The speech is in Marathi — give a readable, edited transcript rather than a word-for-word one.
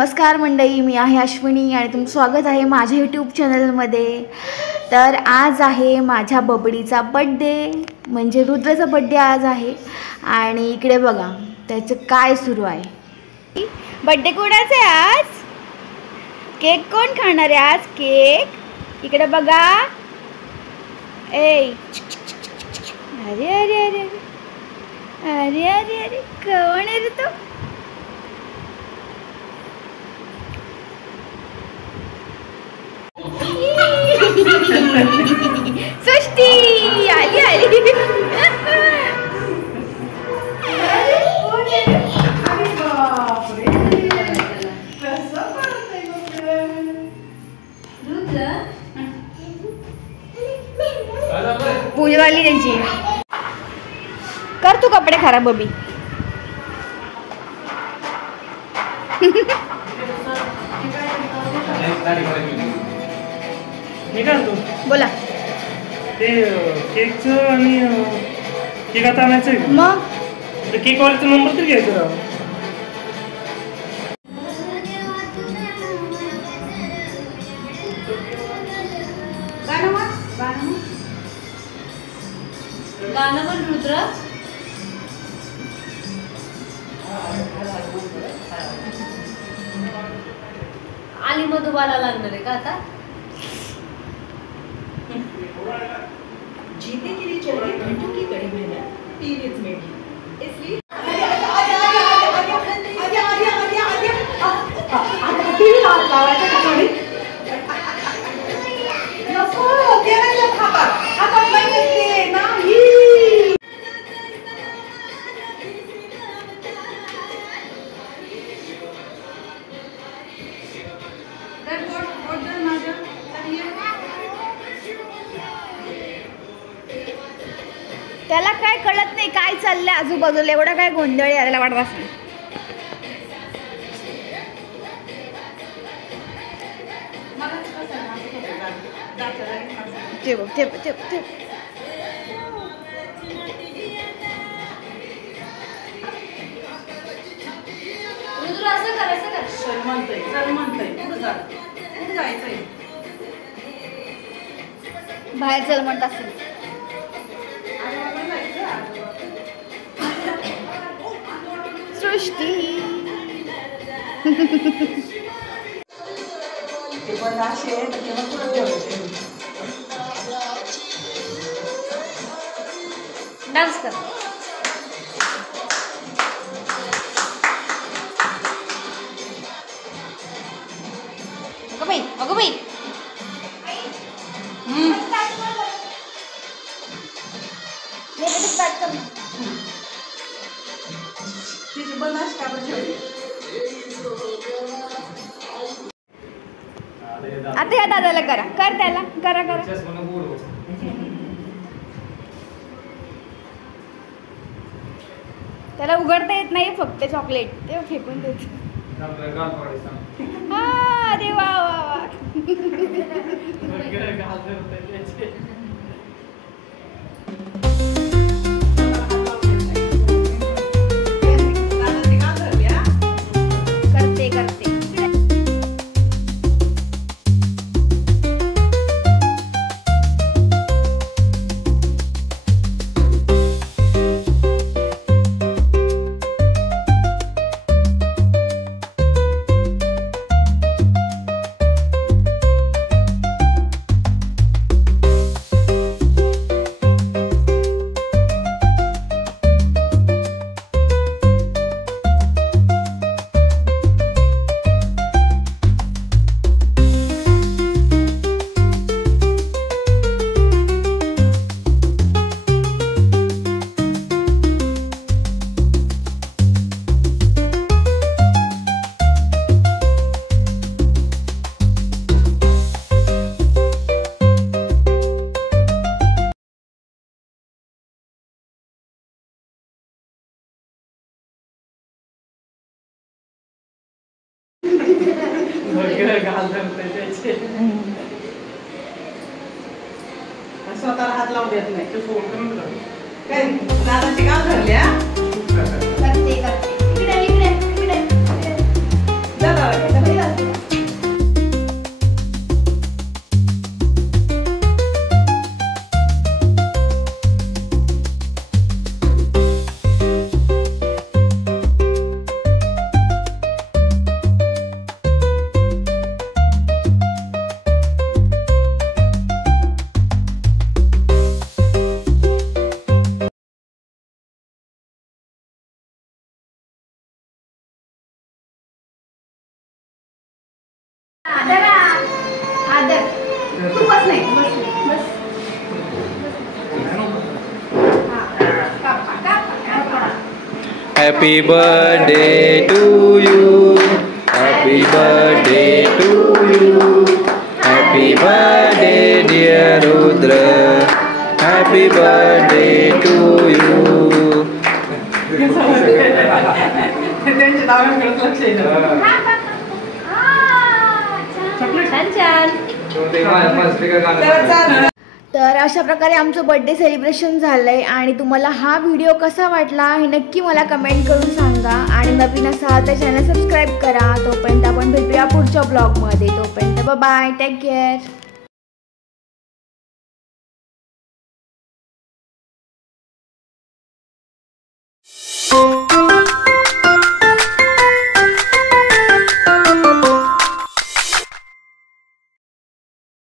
नमस्कार मंडळी, मी आहे अश्विनी आणि तुमचं स्वागत आहे माझ्या यूट्यूब चॅनलमध्ये। तर आज आहे माझ्या बबडीचा बड्डे, म्हणजे रुद्रचा बड्डे आज आहे। आणि इकडे बघा त्याचं काय सुरू आहे। बड्डे कोणाचा आहे आज? केक कोण खाणार आहे आज? केक इकडे बघा। ए अरे अरे अरे अरे अरे अरे कोण आहे रे तो? सृष्टी आली आली। पूजा आली त्यांची। कर तू कपडे खराब बबी। बोला ते केकचं आणि केक आता आणायचं आहे मग केक वाल्याचा नंबर तरी घ्यायचा राव। गाणं पण रुद्र आली मधुबाला लागणार आहे का आता? जीने के लिए चाहिए घंटों की कड़ी मेहनत, पीरियड्स में भी, इसलिए त्याला काय कळत नाही काय चाललंय आजूबाजूला, एवढा काय गोंधळ यायला वाटत असेल। रुद्र असं कर असं कर। बाहेर चल म्हणत असेल। सृष्टी डान्स कर। अगं बाई आता या दादाला करा, कर त्याला, करा करा। त्याला उघडता येत नाही फक्त चॉकलेट, ते फेकून देत। अरे वा वा वा। करते करते स्वतःला हात लावून देत नाही। काय दादाची गाव धरल्या? करते करते इकडे इकडे इकडे आदर तू बस नाही बस बस Happy birthday to you. Happy birthday to you. Happy birthday dear Rudra. Happy birthday to you. छान छान. तर अशा प्रकारे आमचं बर्थडे सेलिब्रेशन झालंय आणि तुम्हाला हा व्हिडिओ कसा वाटला हे नक्की मला कमेंट करून सांगा आणि नवीन असाल तर चॅनल सबस्क्राईब करा. तोपर्यंत आपण भेटूया पुढच्या ब्लॉगमध्ये. तोपर्यंत बाय, टेक केअर.